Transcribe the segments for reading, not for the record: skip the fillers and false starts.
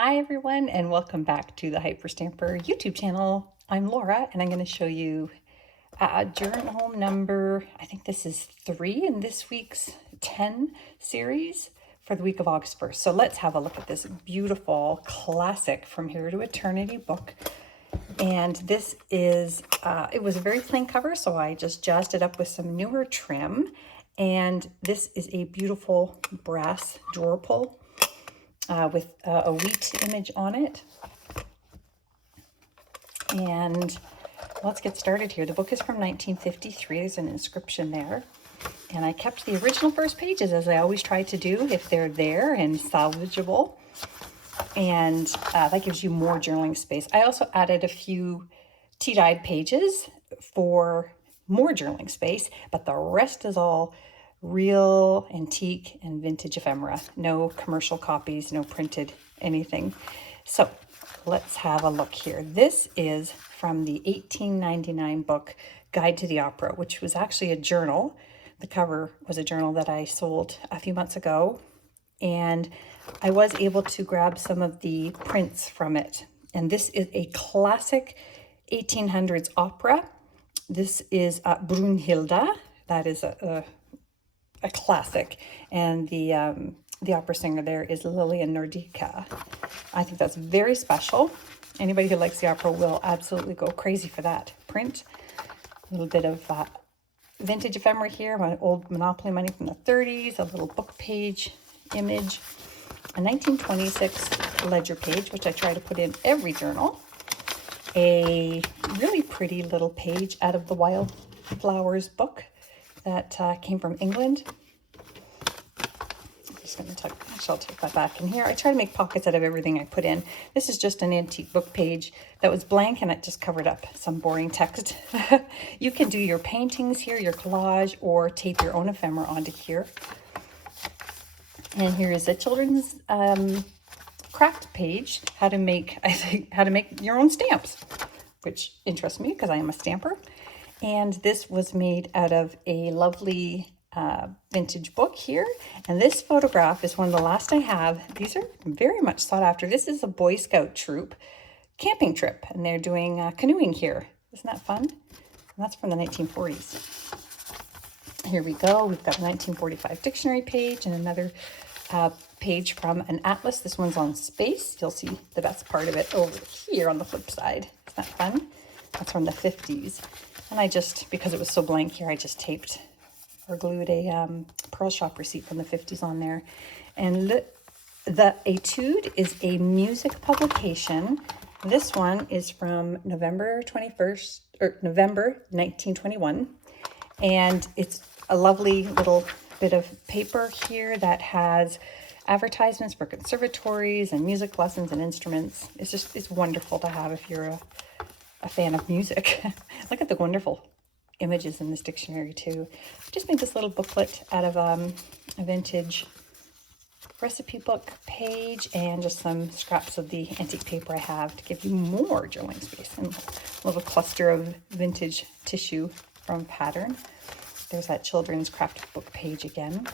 Hi everyone, and welcome back to the Hyperstamper YouTube channel. I'm Laura, and I'm going to show you journal number, I think this is 3 in this week's 10 series for the week of August 1st. So let's have a look at this beautiful classic From Here to Eternity book. And this is, it was a very plain cover, so I just jazzed it up with some newer trim. And this is a beautiful brass drawer pull with a wheat image on it. And let's get started here. The book is from 1953. There's an inscription there. And I kept the original first pages, as I always try to do, if they're there and salvageable. And that gives you more journaling space. I also added a few tea-dyed pages for more journaling space, but the rest is all real antique and vintage ephemera. No commercial copies, no printed anything. So let's have a look here. This is from the 1899 book Guide to the Opera, which was actually a journal. The cover was a journal that I sold a few months ago, and I was able to grab some of the prints from it. And this is a classic 1800s opera. This is Brunhilde. That is a classic, and the opera singer there is Lilian Nordica. I think that's very special. Anybody who likes the opera will absolutely go crazy for that print. A little bit of vintage ephemera here, my old Monopoly money from the 30s, a little book page image, a 1926 ledger page, which I try to put in every journal, a really pretty little page out of the Wildflowers book that came from England. I'm just going to I'll take that back in here. I try to make pockets out of everything I put in. This is just an antique book page that was blank, and it just covered up some boring text. You can do your paintings here, your collage, or tape your own ephemera onto here. And here is a children's craft page, how to make your own stamps, which interests me because I am a stamper. And this was made out of a lovely vintage book here. And this photograph is one of the last I have. These are very much sought after. This is a Boy Scout troop camping trip, and they're doing canoeing here. Isn't that fun? And that's from the 1940s. Here we go. We've got a 1945 dictionary page and another page from an atlas. This one's on space. You'll see the best part of it over here on the flip side. Isn't that fun? That's from the 50s. And I just, because it was so blank here, I just taped or glued a Pearl Shop receipt from the 50s on there. And the Etude is a music publication. This one is from November 21st, or November 1921. And it's a lovely little bit of paper here that has advertisements for conservatories and music lessons and instruments. It's wonderful to have if you're a fan of music. Look at the wonderful images in this dictionary too. I just made this little booklet out of a vintage recipe book page and just some scraps of the antique paper I have to give you more journaling space, and a little cluster of vintage tissue from Pattern. There's that children's craft book page again.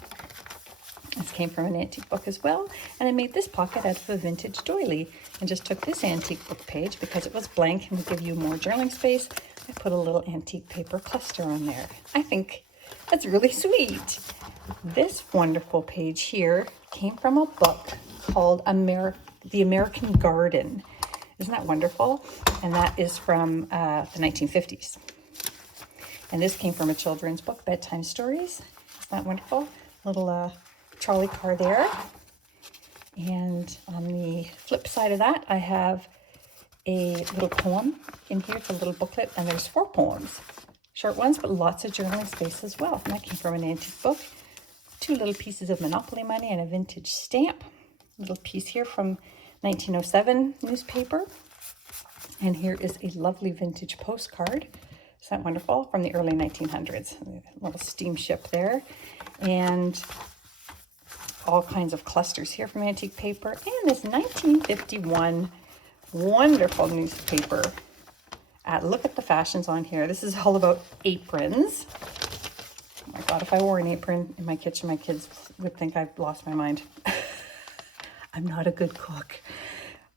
This came from an antique book as well. And I made this pocket out of a vintage doily and just took this antique book page because it was blank and would give you more journaling space. I put a little antique paper cluster on there. I think that's really sweet. This wonderful page here came from a book called The American Garden. Isn't that wonderful? And that is from the 1950s. And this came from a children's book, Bedtime Stories. Isn't that wonderful? Little trolley car there. And on the flip side of that, I have a little poem in here. It's a little booklet, and there's 4 poems. Short ones, but lots of journaling space as well. And that came from an antique book. 2 little pieces of Monopoly money and a vintage stamp. A little piece here from 1907 newspaper. And here is a lovely vintage postcard. Isn't that wonderful? From the early 1900s. A little steamship there. And all kinds of clusters here from antique paper. And this 1951 wonderful newspaper. Look at the fashions on here. This is all about aprons. Oh my God, if I wore an apron in my kitchen, my kids would think I've lost my mind. I'm not a good cook.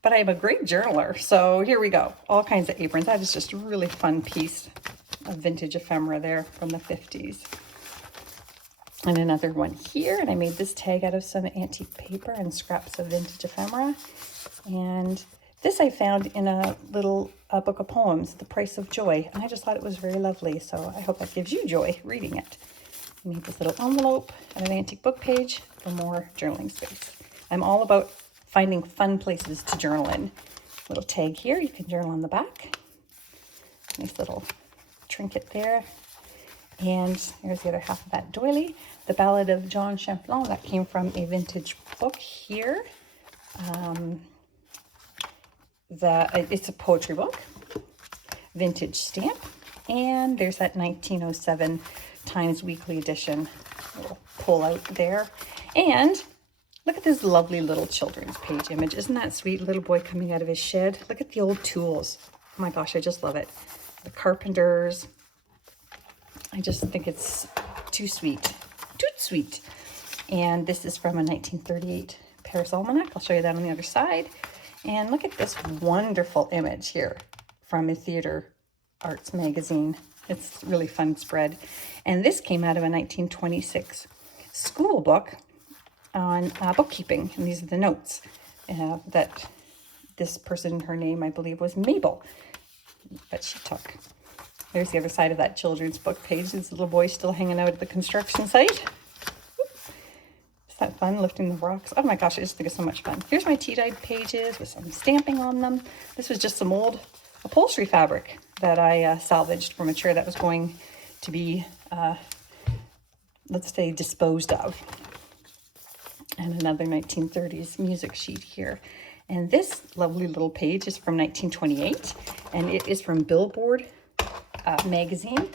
but I'm a great journaler. So here we go. All kinds of aprons. That is just a really fun piece of vintage ephemera there from the 50s. And another one here. And I made this tag out of some antique paper and scraps of vintage ephemera. And this I found in a little book of poems, The Price of Joy. And I just thought it was very lovely. So I hope that gives you joy reading it. I made this little envelope and an antique book page for more journaling space. I'm all about finding fun places to journal in. Little tag here, you can journal on the back. Nice little trinket there. And here's the other half of that doily. The Ballad of John Champlain, that came from a vintage book here. It's a poetry book, vintage stamp. And there's that 1907 Times Weekly edition little pull out there. And look at this lovely little children's page image. Isn't that sweet? Little boy coming out of his shed. Look at the old tools. Oh my gosh, I just love it. The carpenters. I just think it's too sweet. Too sweet. And this is from a 1938 Paris Almanac. I'll show you that on the other side. And look at this wonderful image here from a theater arts magazine. It's really fun spread. And this came out of a 1926 school book on bookkeeping. And these are the notes that this person, her name, I believe, was Mabel, that she took. There's the other side of that children's book page. This little boy still hanging out at the construction site. Is that fun, lifting the rocks? Oh my gosh, I just think it's so much fun. Here's my tea-dyed pages with some stamping on them. This was just some old upholstery fabric that I salvaged from a chair that was going to be, let's say, disposed of. And another 1930s music sheet here. And this lovely little page is from 1928, and it is from Billboard magazine.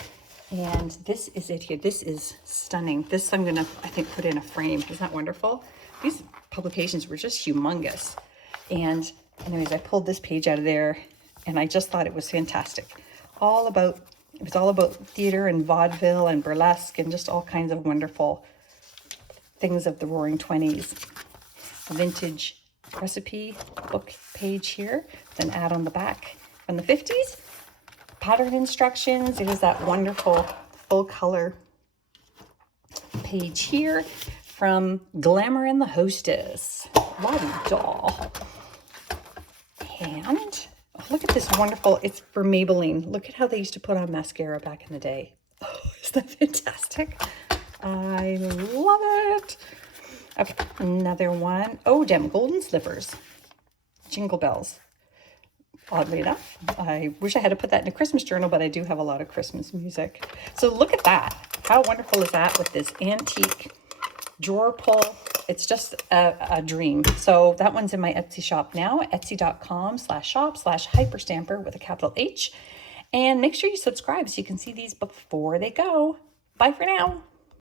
And this is it here. This is stunning. This I'm gonna, I think, put in a frame. Isn't that wonderful? These publications were just humongous. And anyways, I pulled this page out of there, and I just thought it was fantastic. It was all about theater and vaudeville and burlesque and just all kinds of wonderful things of the Roaring 20s. A vintage recipe book page here, with an ad on the back from the 50s. Pattern instructions. It is that wonderful full color page here from Glamour and the Hostess. Lottie doll. And look at this wonderful, it's for Maybelline. Look at how they used to put on mascara back in the day. Oh, isn't that fantastic? I love it. Okay, another one. Oh, damn, golden slippers. Jingle bells. Oddly enough, I wish I had to put that in a Christmas journal, but I do have a lot of Christmas music. So look at that. How wonderful is that with this antique drawer pull? It's just a dream. So that one's in my Etsy shop now, etsy.com/shop/hyperstamper with a capital H. And make sure you subscribe so you can see these before they go. Bye for now.